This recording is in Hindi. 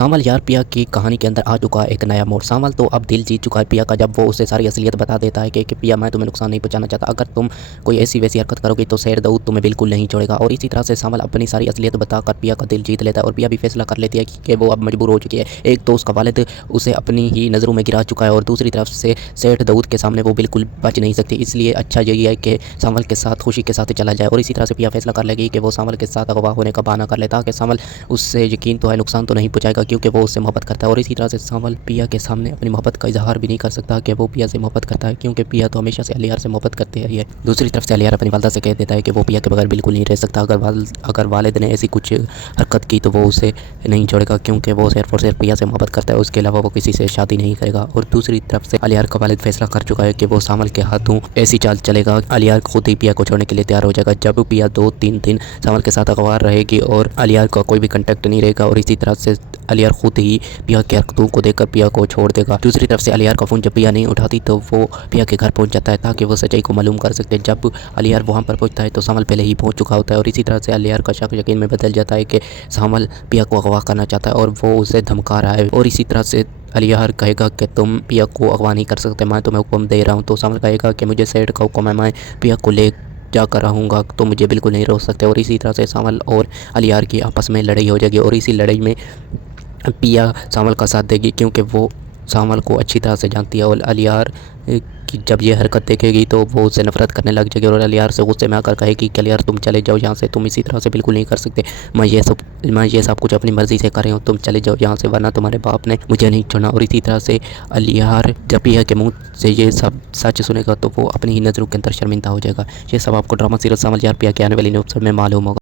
सामल यार पिया की कहानी के अंदर आ चुका है एक नया मोड़। सामल तो अब दिल जीत चुका है पिया का, जब वो उसे सारी असलियत बता देता है कि पिया मैं तुम्हें नुकसान नहीं पहुंचाना चाहता, अगर तुम कोई ऐसी वैसी हरकत करोगे तो शेर दाऊद तुम्हें बिल्कुल नहीं छोड़ेगा। और इसी तरह से सामल अपनी सारी असलियत बताकर पिया का दिल जीत लेता है और पिया भी फैसला कर लेती है कि वो अब मजबूर हो चुकी है। एक तो उसका वालिद उसे अपनी ही नज़रों में गिरा चुका है और दूसरी तरफ से सेठ दाऊद के सामने वो बिल्कुल बच नहीं सकती। इसलिए अच्छा यही है कि सामल के साथ खुशी के साथ चला जाए। और इसी तरह से पिया फैसला कर लेगी कि वो सामल के साथ अगवा होने का बहाना कर लेता कि सामल उससे यकीन तो है नुकसान तो नहीं पहुंचाएगा, क्योंकि वो उससे मोहब्बत करता है। और इसी तरह से सामल पिया के सामने अपनी मोहब्बत का इजहार भी नहीं कर सकता कि वो पिया से मोहब्बत करता है, क्योंकि पिया तो हमेशा से अलियार से मोहब्बत करती है। दूसरी तरफ से अलियार अपनी वालदा से कह देता है कि वो पिया के बगैर बिल्कुल नहीं रह सकता। अगर वालिद ने ऐसी कुछ हरकत की तो वो उसे नहीं छोड़ेगा, क्योंकि वो सिर्फ और सिर्फ पिया से मोहब्बत करता है, उसके अलावा वो किसी से शादी नहीं करेगा। और दूसरी तरफ से अलियार का वालिद फैसला कर चुका है कि वो सामल के हाथों ऐसी चाल चलेगा, अलियार खुद ही पिया को छोड़ने के लिए तैयार हो जाएगा। जब पिया 2-3 दिन सामल के साथ अगवा रहेगी और अलियार का कोई भी कंटेक्ट नहीं रहेगा, और इसी तरह से अलियार खुद ही पिया के हरकतों को देखकर पिया को छोड़ देगा। दूसरी तरफ से अलियार का फ़ोन जब पिया नहीं उठाती तो वो पिया के घर पहुंच जाता है ताकि वो सच्चाई को मालूम कर सकते। जब अलियार वहां पर पहुंचता है तो सामल पहले ही पहुंच चुका होता है, और इसी तरह से अलियार का शक यकीन में बदल जाता है कि सामल पिया को अगवा करना चाहता है और वो उसे धमका रहा है। और इसी तरह से अलियार कहेगा कि तुम पिया को अगवा नहीं कर सकते, मैं तुम्हें हुक्म दे रहा हूँ। तो सामल कहेगा कि मुझे सेठ का हुक्म है, मैं पिया को ले जाकर रहूँगा, तो मुझे बिल्कुल नहीं रोक सकते। और इसी तरह से सामल और अलियार की आपस में लड़ाई हो जाएगी, और इसी लड़ाई में पिया सामल का साथ देगी, क्योंकि वो सामल को अच्छी तरह से जानती है। और अलियार की जब ये हरकत देखेगी तो वो उससे नफरत करने लग जाएगी और अलियार से गुस्से में आकर कहेगी कि अलियार तुम चले जाओ यहाँ से, तुम इसी तरह से बिल्कुल नहीं कर सकते, मैं ये सब कुछ अपनी मर्ज़ी से कर रही हूँ, तुम चले जाओ यहाँ से, वरना तुम्हारे बाप ने मुझे नहीं छोड़ना। और इसी तरह से अलियार जब पिया के मुँह से ये सब सच सुनेगा तो वो अपनी ही नज़रों के अंदर शर्मिंदा हो जाएगा। ये सब आपको ड्रामा सीरियल सामल यार पिया के आने वाली एपिसोड में मालूम होगा।